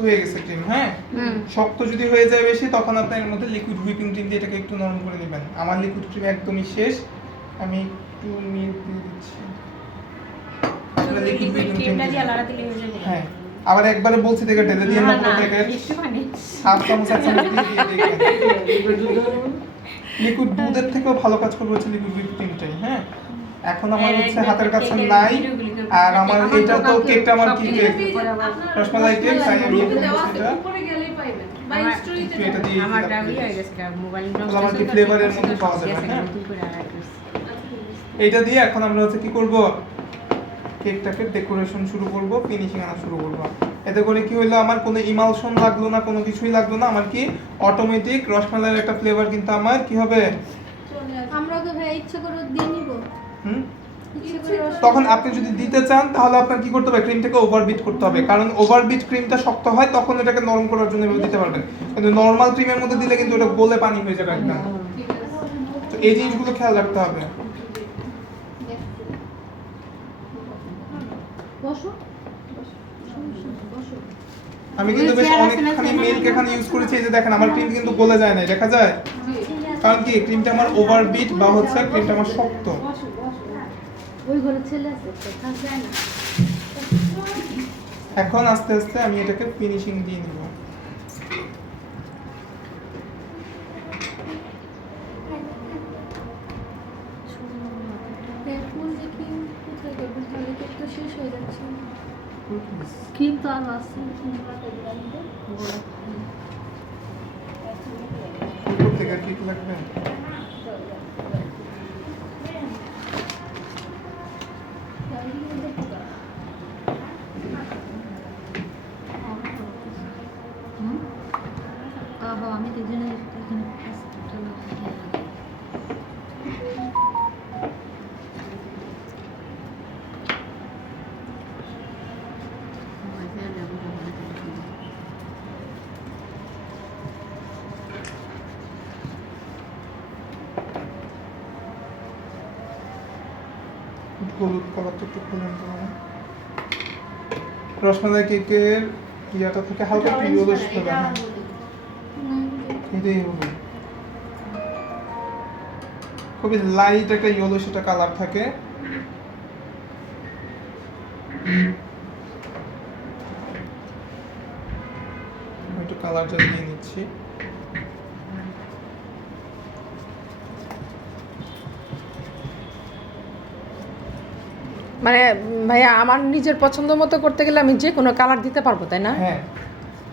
হয়ে গেছে ক্রিম, হ্যাঁ। শক্ত যদি হয়ে যায় বেশি তখন আপনি এর মধ্যে লিকুইড হুইপিং ক্রিম দিয়ে এটাকে একটু নরম করে নেবেন। আমার লিকুইড ক্রিম একদমই শেষ, আমি একটু মিল্ক দিয়ে দিচ্ছি। লিকুইড ক্রিমটা দিয়ে লাড়া দিলে হয়ে যাবে। হ্যাঁ, আবার একবারে বলছি দেখে ঢেলে দিয়ে না পুরো থেকে হাফ চামচ দিয়ে লিকুইড দুধের থেকেও ভালো কাজ করবে হচ্ছে লিকুইড হুইপ ক্রিমটাই, হ্যাঁ। এখন আমার হচ্ছে হাতের কাছে নাই, আর আমার এটা তো কেকটা আমার কি কেক রসমালাই কেক, তাই আমি এটা উপরে গেলেই পাইবেন বা স্টোরিতে এটা দিয়ে আমারটা হয়ে গেছে মোবাইল নষ্ট আমার কি ফ্লেভারের মধ্যে পাওয়া যাবে, হ্যাঁ। এইটা দিয়ে এখন আমরা হচ্ছে কি করব, কেকটাকে ডেকোরেশন শুরু করব, ফিনিশিং আনা শুরু করব। এতে করে কি হলো, আমার কোনো ইমালশন লাগলো না, কোনো কিছুই লাগলো না, আমার কি অটোমেটিক রসমালাইয়ের একটা ফ্লেভার কিন্তু আমার কি হবে আমরা তো ভাই ইচ্ছা করে দিয়ে নিব। তখন আপনি যদি দিতে চান তাহলে আপনার কি করতে হবে, ক্রিমটাকে ওভারবিট করতে হবে, কারণ ওভারবিট ক্রিমটা শক্ত হয়, তখন এটাকে নরম করার জন্য এভাবে দিতে পারবেন। কিন্তু নরমাল ক্রিমের মধ্যে দিলে কিন্তু ওটা গলে পানি হয়ে যাবে একদম। তো এই জিনিসগুলো খেয়াল রাখতে হবে। আমি কিন্তু বেশ অনেকখানি মিল্ক এখানে ইউজ করেছি, এই যে দেখেন আমার ক্রিম কিন্তু গলে যায় না, দেখা যায়, কারণ কি ক্রিমটা আমার ওভারবিট বা হচ্ছে ক্রিমটা আমার শক্ত। ওই ঘরে ছেলে আছে তো থাকবে না। এখন আস্তে আস্তে আমি এটাকে ফিনিশিং দিয়ে নিব। ফুল দেখি কোথায় করবে, তাহলে কেক তো শেষ হয়ে যাচ্ছে। ক্রিম তো আরো আছে। উপর থেকে কেক লাগবে। আমি দুজনে এখানে হলুদ কালারটা একটু খুলেন তো। রসমালাই কেকের ইয়াটা থেকে হালকা একটু ইয়েলোশ হবে, হ্যাঁ এটাই হলো, খুবই লাইট একটা ইয়েলোশ একটা কালার থাকে। একটু কালারটা দিয়ে নিচ্ছি। মানে ভাইয়া আমার নিজের পছন্দ মতো করতে গেলে আমি যে কোনো কালার দিতে পারবো, তাই না? হ্যাঁ,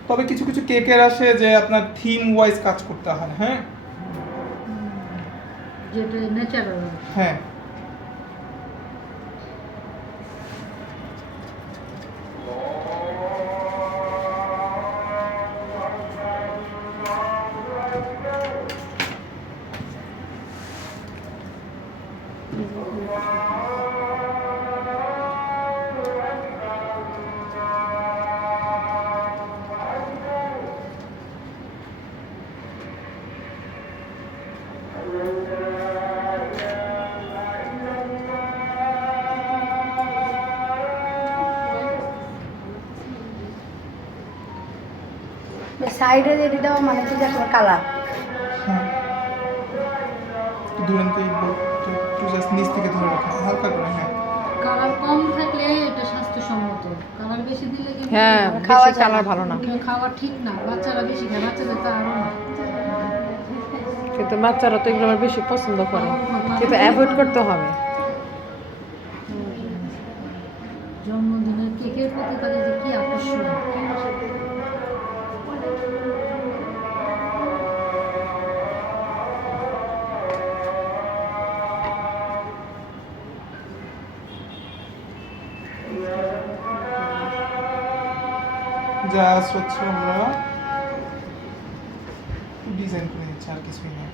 তবে কিছু কিছু কেকের আসে যে আপনার থিম ওয়াইজ কাজ করতে হয়, হ্যাঁ যেটা ন্যাচারাল। হ্যাঁ। সাইডে দিয়ে দেওয়া মানে কি দেখো কালার হ্যাঁ, দুরন্ত একটু জাস্ট নিচ থেকে ধরে রাখা হালকা করে, হ্যাঁ। কালার কম থাকলে এটা স্বাস্থ্যসম্মত, কালার বেশি দিলে কিন্তু হ্যাঁ, খাওয়া বেশি যায় কালার না। ভালো না, খাওয়া ঠিক না। বাচ্চারা বেশি খায়, বাচ্চাদের তো আরো না। কিন্তু বাচ্চারা তো এগুলো আবার বেশি পছন্দ করে, কিন্তু অ্যাভয়েড করতে হবে। জন্মদিনের কেকের প্রতি তাদের যে কি আকর্ষণ। জাস্ট হচ্ছে আমরা ডিজাইন করে নিচ্ছি, আর কিছুই না।